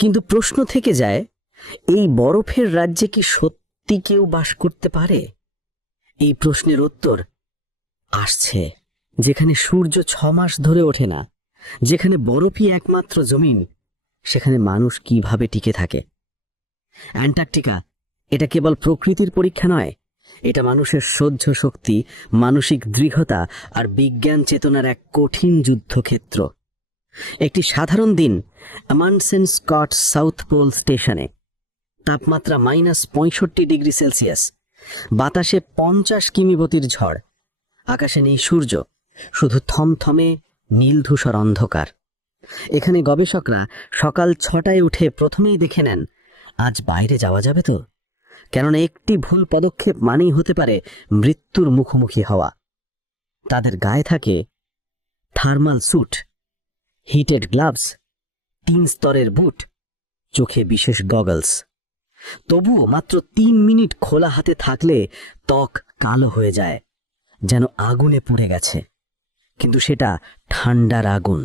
কিন্তু প্রশ্ন থেকে যায়, এই বরফের রাজ্যে কি সত্যি কেউ বাস করতে পারে? এই প্রশ্নের উত্তর আসছে, যেখানে সূর্য ছ মাস ধরে ওঠে না, যেখানে বরফই একমাত্র জমিন, সেখানে মানুষ কীভাবে টিকে থাকে? অ্যান্টার্কটিকা, এটা কেবল প্রকৃতির পরীক্ষা নয়, এটা মানুষের সহ্য শক্তি, মানসিক দৃঢ়তা আর বিজ্ঞান চেতনার এক কঠিন যুদ্ধক্ষেত্র। একটি সাধারণ দিন আমানসেন স্কট সাউথ পোল স্টেশনে তাপমাত্রা মাইনাস পঁয়ষট্টি ডিগ্রি সেলসিয়াস বাতাসে পঞ্চাশ কিমি গতির ঝড়। আকাশে নেই সূর্য। শুধু থমথমে নীল ধূসর অন্ধকার। এখানে গবেষকরা সকাল ছটায় উঠে প্রথমেই দেখে নেন, আজ বাইরে যাওয়া যাবে তো? কেননা একটি ভুল পদক্ষেপ মানেই হতে পারে মৃত্যুর মুখোমুখি হওয়া। তাদের গায়ে থাকে থার্মাল স্যুট হিটেড গ্লাভস তিন স্তরের বুট, চোখে বিশেষ গগলস তবুও মাত্র তিন মিনিট খোলা হাতে থাকলে ত্বক কালো হয়ে যায়, যেন আগুনে পুড়ে গেছে। কিন্তু সেটা ঠান্ডার আগুন।